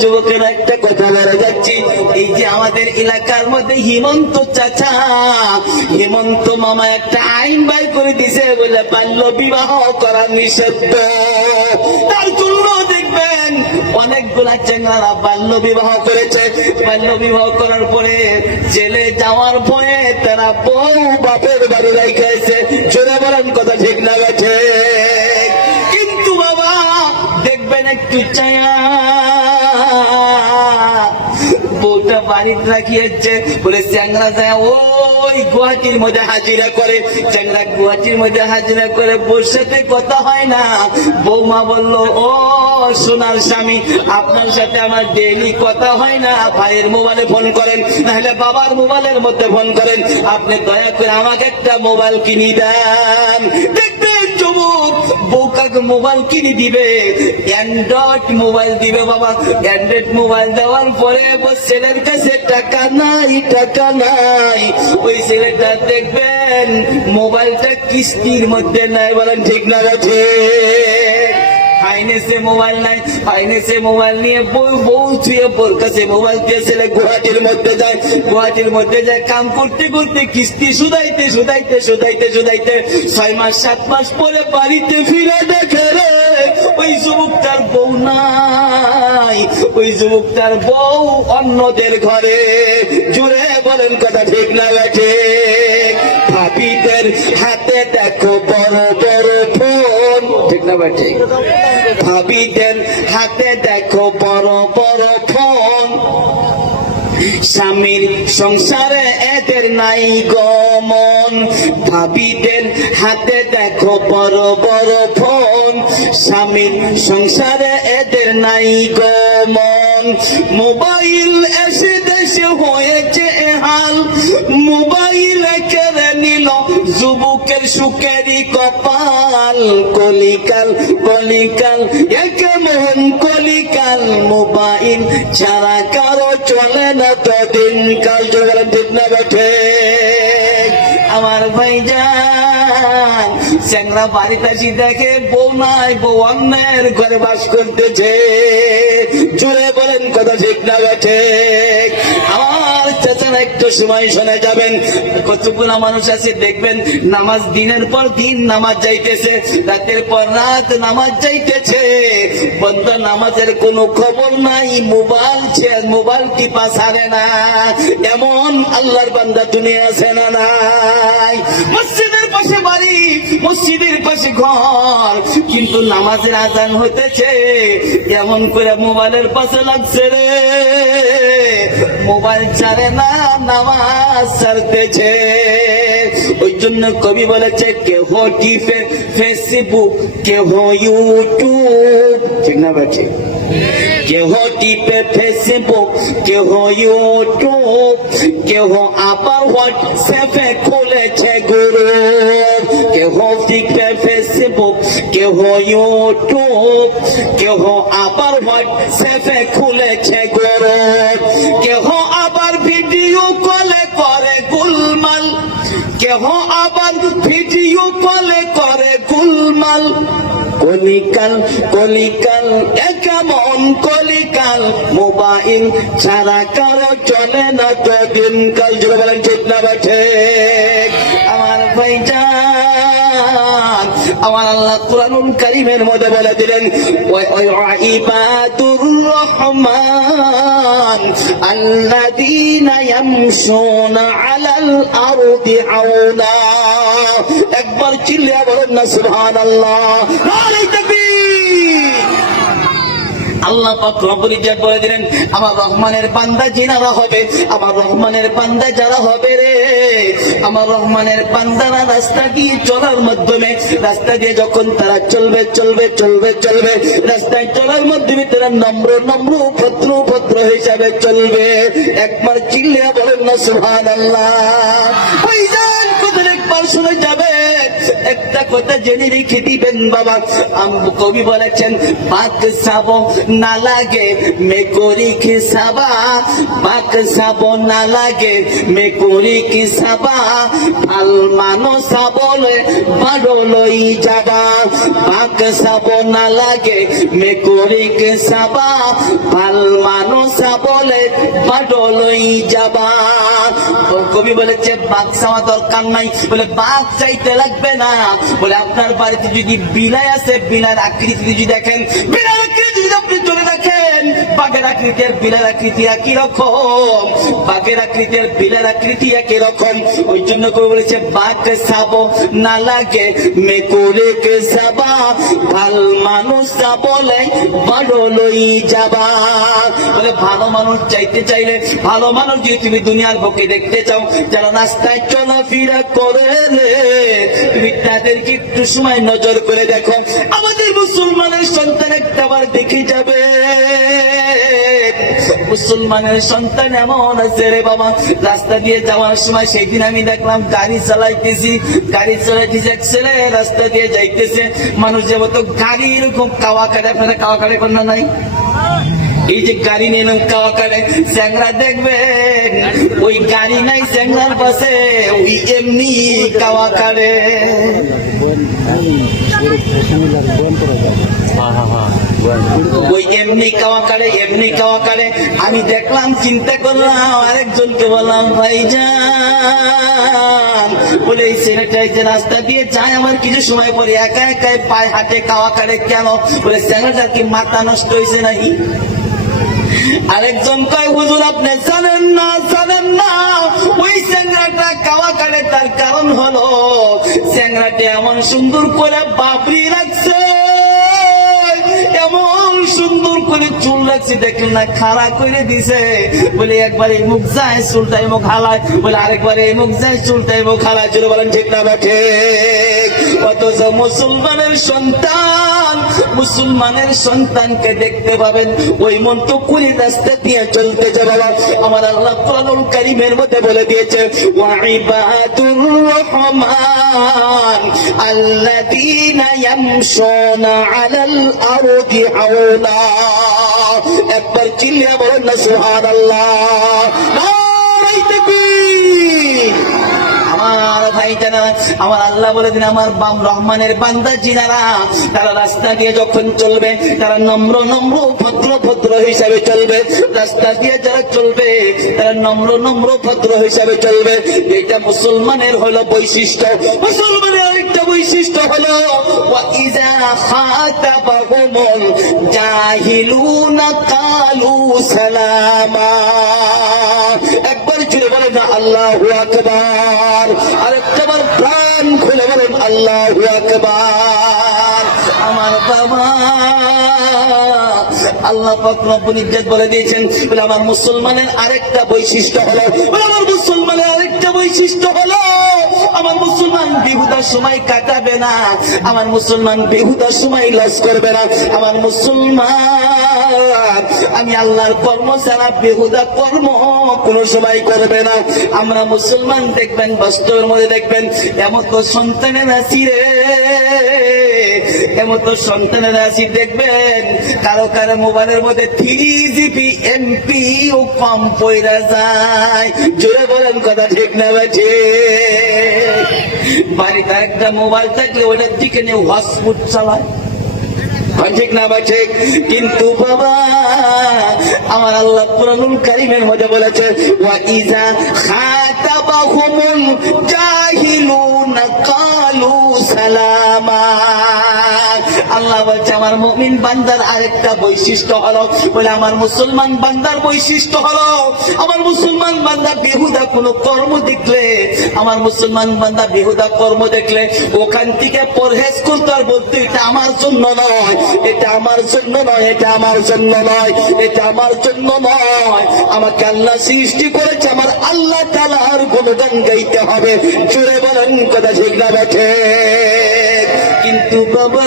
যুবকের একটা কথা বলে যাচ্ছি, এই যে আমাদের এলাকার মধ্যে হিমন্ত চাচা, হিমন্ত মামা একটা আইন বাই করে দিছে বলে বাল্য বিবাহ করা নিষিদ্ধ। তার জন্য দেখবেন অনেকগুলা চেঙ্গারা বাল্য বিবাহ করেছে। বাল্য বিবাহ করার পরে জেলে যাওয়ার ভয়ে তারা বউ বাপের বাড়ি রেখেছে। চলে বলেন কথা ঠিক না গেছে? কিন্তু বাবা দেখবেন একটু চায়া বউটা বাড়িতে রাখিয়েছে বলে চ্যাংরা যায় ওই গুয়াহাটির মধ্যে হাজিরা করে। চ্যাংরা গুয়াহাটির মধ্যে হাজিরা করে, বউর সাথে কথা হয় না। বৌমা বলল, ও সোনার স্বামী, আপনার সাথে আমার ডেইলি কথা হয় না, ভাইয়ের মোবাইলে ফোন করেন, নাহলে বাবার মোবাইলের মধ্যে ফোন করেন, আপনি দয়া করে আমাকে একটা মোবাইল কিনে দেন। দেখবেন যুবক বউকাকে মোবাইল কিনে দিবে, অ্যান্ড্রয়েড মোবাইল দিবে। বাবা অ্যান্ড্রয়েড মোবাইল দেওয়ার পরে ছেলের কাছে টাকা নাই, টাকা নাই। ওই ছেলেটা দেখবেন মোবাইলটা কিস্তির মধ্যে নাই। বলেন ঠিক না গেছে? ফাইন্যান্সে মোবাইল নাই, ফাইন্যান্সে মোবাইল নিয়ে বউ ছুঁয়ে বোর কাছে মোবাইল দিয়ে ছেলে গুয়াহাটির মধ্যে যায়। গুয়াহাটির মধ্যে যায় কাম করতে করতে কিস্তি শুধাইতে শুধাইতে শুধাইতে শুধাইতে 6 মাস 7 মাস পরে বাড়িতে ফিরে দেখে রে ওই যুবকটার বউ নাই, ওই যুবকটার বউ অন্যদের ঘরে। জুড়ে বলেন কথা ঠিক না গেছে? ভাবিদের হাতে দেখো বড় বড় ফোন, ঠিক না বেঠে? ভাবিদের হাতে দেখো বড় বড় ফোন, স্বামীর সংসারে এদের নাই গমন। ভাবিদের হাতে দেখো বড় বড় ফোন, স্বামীর সংসারে এদের নাই গমন। মোবাইল এসে দেশে হয়েছে হাল, মোবাইল কেড়ে নিল যুবকের সুখেরই কপাল। কলিকাল কলিকাল একে মোহন কলিকাল, মোবাইল ছাড়া কারো চলে না তো দিনকাল। চলে ঠিক না বেঠে? আমার ভাইজান চ্যাংরা বাড়িতে আসি দেখে বউ নাই, বউ অন্যের ঘরে বাস করতেছে। জুড়ে বলেন কথা ঠিক না বেঠে? আমার চাচারা একটু সময় শোনা যাবেন। কতগুলা মানুষ আছে দেখবেন নামাজ দিনের পর দিন নামাজ যাইতেছে, রাতের পর রাত নামাজ যাইতেছে, বন্ধা নামাজের কোনো খবর নাই, মোবাইল টিপা ছাড়ে না। এমন আল্লাহর বান্দা দুনিয়া আছে না নাই? মসজিদের পাশে বাড়ি, মসজিদের পাশে ঘর, কিন্তু নামাজের আজান হইতেছে এমন করে মোবাইলের পাশে লাগছে রে, মোবাইল ছাড়ে না, নামাজ ছাড়তেছে। ওই জন্য কবি বলেছে কেহ টিপে ফেসবুক, কেহ ইউটিউব, ঠিক না বেঠে? কেহ টিপে ফেসবুক, কেহ ইউটিউব, কেহ আবার হোয়াটসঅ্যাপে খুলেছে গ্রুপ। কেহ টিপে ফেসবুক, কেহ ইউটিউব, কেহ আবার হোয়াটসঅ্যাপে খুলেছে গ্রুপ। কেহ আবার ভিডিও কলে করে গুলমাল, কেহ আবার ভিডিও কলে করে গুলমাল। কলিকাল কলিকাল কেমন কলিকাল, মোবাইল ছাড়া কারো চলে না তো দিনকাল। জোরে বলেন ঠিক না বেঠে? আমার ভাইজান আমার আল্লাহ কুরআনুল কারীমের মধ্যে বলে দিলেন ইবাদুর রহমান আল্লাযীনা ইয়ামশুনা আলাল আরদি হাওলা। একবার চিল্লিয়ে বলেন না সুবহানাল্লাহ। নারে তাকবীর। আল্লাহ পাক রব্বুল ইজ্জত বলে দিলেন আমার রহমানের বান্দা যিনারা হবে, আমার রহমানের বান্দা যারা হবে রে, আমার রহমানের বান্দারা রাস্তা দিয়ে চলার মাধ্যমে, রাস্তা দিয়ে যখন তারা চলবে চলবে চলবে চলবে, রাস্তায় চলার মাধ্যমে তারা নম্র নম্র ভদ্র ভদ্র হিসাবে চলবে। একবার চিল্লিয়ে বলেন না সুবহানাল্লাহ। ভাইজান কোথায় একবার শুনে যাবে, একটা কথা জেনে রেখে দিবেন বাবা, কবি বলেছেন পাক সাবো না লাগে মেকুরি কি সাবা, পাক সাবো না লাগে মেকুরি কি সাবা, ভাল মানুষ বলে বড় লই যাবা, পাক সাবো না লাগে মেকুরি কি সাবা, ভাল মানুষ বলে বড় লই যাবা। কবি বলেছে বাঘ চাওয়া দরকার নাই, বলে বাঘ চাইতে লাগবে না, বলে আপনার বাড়িতে যদি বিলাই আছে বিলাই আকৃতি যদি দেখেন, বিলাই আকৃতি যদি আপনি ধরে রাখেন, বাঘের আকৃতি আর বিলের আকৃতি একই রকম, বাঘের আকৃতি আর বিলের আকৃতি একই রকম। ওই জন্য কবি বলেছে বাঘ চাবো না লাগে মেকুরে কে যাবা, ভাল মানুষ বলে বড় লই যাবা। বলে ভালো মানুষ চাইতে চাইলে, ভালো মানুষ যদি তুমি দুনিয়ার বুকে দেখতে চাও, যারা রাস্তায় চলাফেরা করে রে, তুমি তাদেরকে একটু সময় নজর করে দেখো। আমাদের মুসলমানের সন্তান একটা বার দেখে যাবে, মুসলমানের সন্তান এমন আছে রে বাবা, রাস্তা দিয়ে যাওয়ার সময় সেদিন আমি দেখলাম গাড়ি চালাইতেছি, এক ছেলে রাস্তা দিয়ে যাইতেছে, মানুষ যেমন তো গাড়ি এরকম কাওয়া কাটে, আপনারা কাওয়া কাটে কন্যা নাই, এই যে গাড়ি নিয়ে কাওয়া কাটে, চ্যাংরা দেখবেন ওই গাড়ি নাই চ্যাংরার পাশে ওই এমনি কাওয়া কাটে। ওই এমনি কাওয়া কাটে, এমনি কাওয়া কাটে। আমি দেখলাম, চিন্তা করলাম, আরেকজনকে বললাম ভাইজান, বলে এই ছেলেটা যে রাস্তা দিয়ে যায় আমার কিছু সময় পরে একা একাই পায়ে হাতে কাওয়া কাটে কেন? বলে ছেলেটার কি মাথা নষ্ট হয়েছে নাকি? আরেকজন কয় হুজুর আপনি জানেন না, জানেন না ওই চ্যাংরাটা কাওয়া কাটে, তার কারণ হলো চ্যাংরাটা এমন সুন্দর করে বাবরি রাখছে, এমন সুন্দর করে চুল রাখছে, দেখলেন না খাড়া করে দিছে, বলে একবার এই মুখ যায় চুলটাই মুখ হালায়, বলে আরেকবার এই মুখ যায় চুলটাই মুখ হালায়। চলে বলেন ঠিক না ঠিক? অথচ মুসলমানের সন্তান, মুসলমানের সন্তানকে দেখতে পাবেন ওই মন তো কুলি রাস্তা দিয়ে চলতে যাবে। আমার আল্লাহ কোরআনুল কারীমের মধ্যে বলে দিয়েছে ওয়া ইবাদুর রহমান আল্লাযীনা ইয়ামশুনা আলাল আরদি হাওলা। একবার চিল্লিয়ে বলেন না সুবহানাল্লাহ, নারে তাকবীর। আমার ভাই জানা, আমার আল্লাহ বলে দিন আমার রহমানের বান্দা জিনারা, তারা রাস্তা দিয়ে যখন চলবে তারা নম্র নম্র ভদ্র ভদ্র হিসাবে চলবে, রাস্তা দিয়ে যারা চলবে তারা নম্র নম্র ভদ্র হিসাবে চলবে। এটা মুসলমানের হলো বৈশিষ্ট্য। মুসলমানের আরেকটা বৈশিষ্ট্য হলো ওয়া ইযা খাতাবাহুমুল জাহিলুনা কালু সালামা। একবার জুড়ে বলেন না আল্লাহু আকবার, আরেকটাবার প্রাণ খুলে বলেন আল্লাহু আকবার। আমার বাবা আল্লাহ পাক রব্বুল ইজ্জত বলে দিয়েছেন, বলে আমার মুসলমানের আরেকটা বৈশিষ্ট্য হলো, বলে আমার মুসলমানের আরেকটা বৈশিষ্ট্য হলো আমার মুসলমান বেহুদা সময় কাটাবে না, আমার মুসলমান বেহুদা সময় লস করবে না, আমার মুসলমান আমি আল্লাহর কর্ম ছাড়া বেহুদা কর্ম কোনো সময় করবে না। আমরা মুসলমান দেখবেন বাস্তবের মধ্যে দেখবেন এমন তো সন্তানের আছি রে, এমন তো সন্তানের আছি দেখবেন কারো কারো মোবাইলের মধ্যে 3GB MP ও কম পয়রা যায়। জোরে বলেন কথা ঠিক না বাজে? বাড়িতে একটা মোবাইল থাকলে ওটার দিকে নিয়ে হটস্পট চালায়, ঠিক না বা ঠিক? কিন্তু বাবা আমার আল্লাহ কোরআনুল কারীমের মধ্যে বলেছে ওয়া ইযা খাতাবাহুমুল জাহিলুনা কালু সালামা। আল্লাহ বলছে আমার মুমিন বান্দার আরেকটা বৈশিষ্ট্য হলো, বলে আমার মুসলমান বান্দার বৈশিষ্ট্য হলো আমার মুসলমান বান্দা বেহুদা কোনো কর্ম দেখলে, আমার মুসলমান বান্দা বেহুদা কর্ম দেখলে ওখান থেকে পরহেজ করতে আর বলতে এটা আমার জন্য নয়, এটা আমার জন্য নয়, এটা আমার জন্য নয়, এটা আমার জন্য নয়। আমাকে আল্লাহ সৃষ্টি করেছে, আমার আল্লাহ তাআলার গুণগান গাইতে হবে। জোরে বলেন কথা ঠিক না বেঠে? কিন্তু বাবা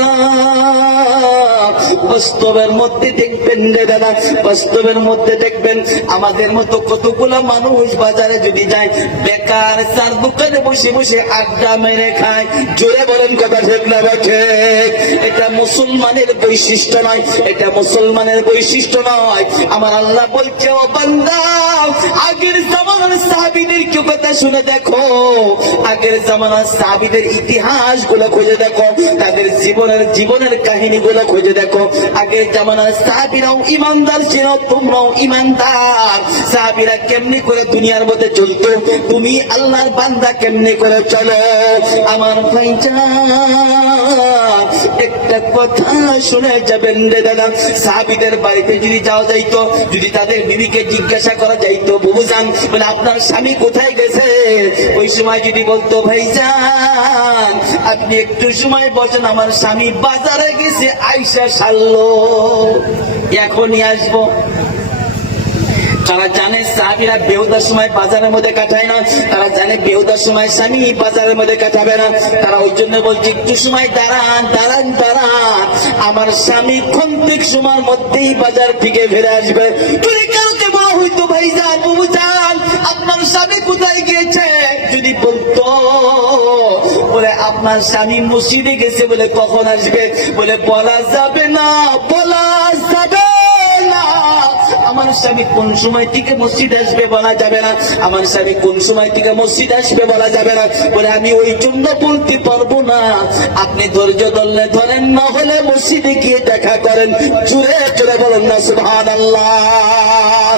বাস্তবের মধ্যে দেখবেন রে দাদা, বাস্তবের মধ্যে দেখবেন আমাদের মতো কতগুলা মানুষ বাজারে যদি যায় বেকার চার দোকানে বসে বসে আড্ডা মেরে খায়। জোরে বলেন কথা ঠিক না ঠিক? এটা মুসলমানের বৈশিষ্ট্য নয়, এটা মুসলমানের বৈশিষ্ট্য নয়। আমার আল্লাহ বলছে, ও বান্দা, আগের জামানার সাহাবীদের কি কথা শুনে দেখো, আগের জামানার সাহাবীদের ইতিহাস গুলো খুঁজে দেখো, তাদের জীবনের কাহিনী গুলো খুঁজে দেখো। আগের জামানার সাহাবীরাও ইমানদার ছিল, তোমরাও ইমানদার। সাহাবীরা কেমনি করে দুনিয়ার মধ্যে চলতো, তুমি আল্লাহর বান্দা কেমনি করে চলো। আমার ভাইজান, একটা কথা শুনে যাবেন রে দাদা, সাহাবীদের বাড়িতে যদি যাওয়া যাইতো, যদি তাদের বিবিকে জিজ্ঞাসা করা যাইতো, বুবুজান বলে আপনার স্বামী কোথায় গেছে, ওই সময় যদি বলতো, ভাইজান আপনি একটু সময় বসেন, আমার স্বামী বাজারে গেছে, আইসা সারলো, এখনই আসবো। তারা জানে সাহাবীরা বেহুদার সময় বাজারের মধ্যে কাটায় না, তারা জানে বেহুদার সময় স্বামী বাজারের মধ্যে কাটাবে না। তারা ওই জন্য বলছে, একটু সময় দাঁড়ান দাঁড়ান দাঁড়ান, আমার স্বামী ক্ষন্তিক সময়ের মধ্যেই বাজার থেকে ফিরে আসবে। যদি কাউকে বলা হইতো, ভাইজান বুবুজান আপনার স্বামী কোথায় গিয়েছে, যদি বলতো বলে আপনার স্বামী মসজিদে গেছে, বলে কখন আসবে, বলে বলা যাবে না, বলা যাবে না। আমার স্বামী কোন সময় থেকে মসজিদ আসবে বলা যাবে না, আমার স্বামী কোন সময় থেকে মসজিদ আসবে বলা যাবে না। বলে আমি ওই জন্য বলতে পারবো না, আপনি ধৈর্য ধরলে ধরেন, না হলে মসজিদে গিয়ে দেখা করেন। জোরে জোরে বলেন না সুবহানাল্লাহ।